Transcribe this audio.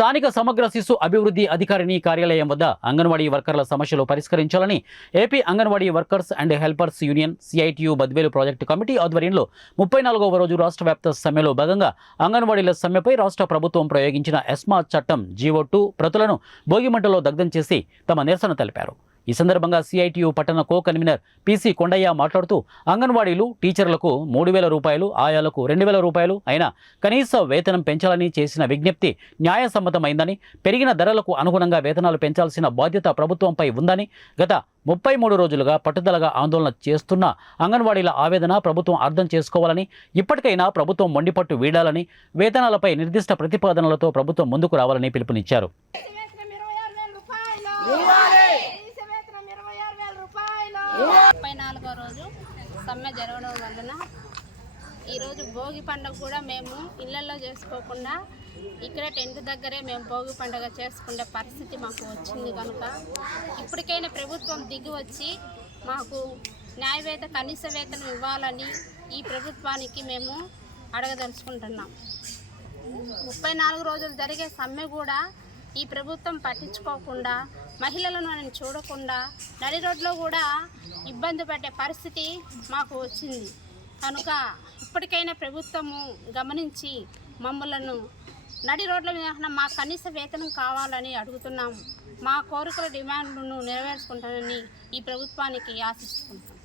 స్థానిక సమగ్ర శిశు అభివృద్ధి అధికారిని కార్యాలయం వద్ద అంగన్వాడీ వర్కర్ల సమస్యలు పరిష్కరించాలని AP anganwadi workers and helpers union CITU Badvel project committee ఆధ్వర్యంలో 34వ రోజు రాష్ట్ర వ్యాప్త సమ్మెలో భాగంగా అంగన్వాడీల సమ్మెపై రాష్ట్ర ప్రభుత్వం ప్రయోగించిన ఎస్మా చట్టం జీవో2 ప్రతులను భోగిమంటలో దగ్ధం చేసి తమ నిరసన తెలిపారు. ఈ సందర్భంగా సిఐటియు పట్టణ కో కన్వీనర్ పిసి కొండయ్య మాట్లాడుతూ అంగన్వాడీలు టీచర్లకు 3,000 రూపాయలు, ఆయాలకు 2,000 రూపాయలు అయినా కనీస వేతనం పెంచాలని చేసిన విజ్ఞప్తి న్యాయసమ్మతమైందని, పెరిగిన ధరలకు అనుగుణంగా వేతనాలు పెంచాల్సిన బాధ్యత ప్రభుత్వంపై ఉందని, గత 33 రోజులుగా పట్టుదలగా ఆందోళన చేస్తున్న అంగన్వాడీల ఆవేదన ప్రభుత్వం అర్థం చేసుకోవాలని, ఇప్పటికైనా ప్రభుత్వం మొండిపట్టు వీడాలని, వేతనాలపై నిర్దిష్ట ప్రతిపాదనలతో ప్రభుత్వం ముందుకు రావాలని పిలుపునిచ్చారు. 34వ రోజు సమ్మె జరగడం వలన ఈరోజు భోగి పండుగ కూడా మేము ఇళ్లలో చేసుకోకుండా ఇక్కడే టెంట్ దగ్గరే మేము భోగి పండుగ చేసుకునే పరిస్థితి మాకు వచ్చింది కనుక ఇప్పటికైనా ప్రభుత్వం దిగి వచ్చి మాకు కనీస వేతనం ఇవ్వాలని ఈ ప్రభుత్వానికి మేము అడగదలుచుకుంటున్నాం. 34 రోజులు జరిగే సమ్మె కూడా ఈ ప్రభుత్వం పట్టించుకోకుండా, మహిళలను చూడకుండా నడి రోడ్లో కూడా ఇబ్బంది పడే పరిస్థితి మాకు వచ్చింది కనుక ఇప్పటికైనా ప్రభుత్వము గమనించి మమ్మలను నడి రోడ్ల మీద మా కనీస వేతనం కావాలని అడుగుతున్నాము. మా కోరికల డిమాండ్లను నెరవేర్చుకుంటానని ఈ ప్రభుత్వానికి ఆశిస్తున్నాం.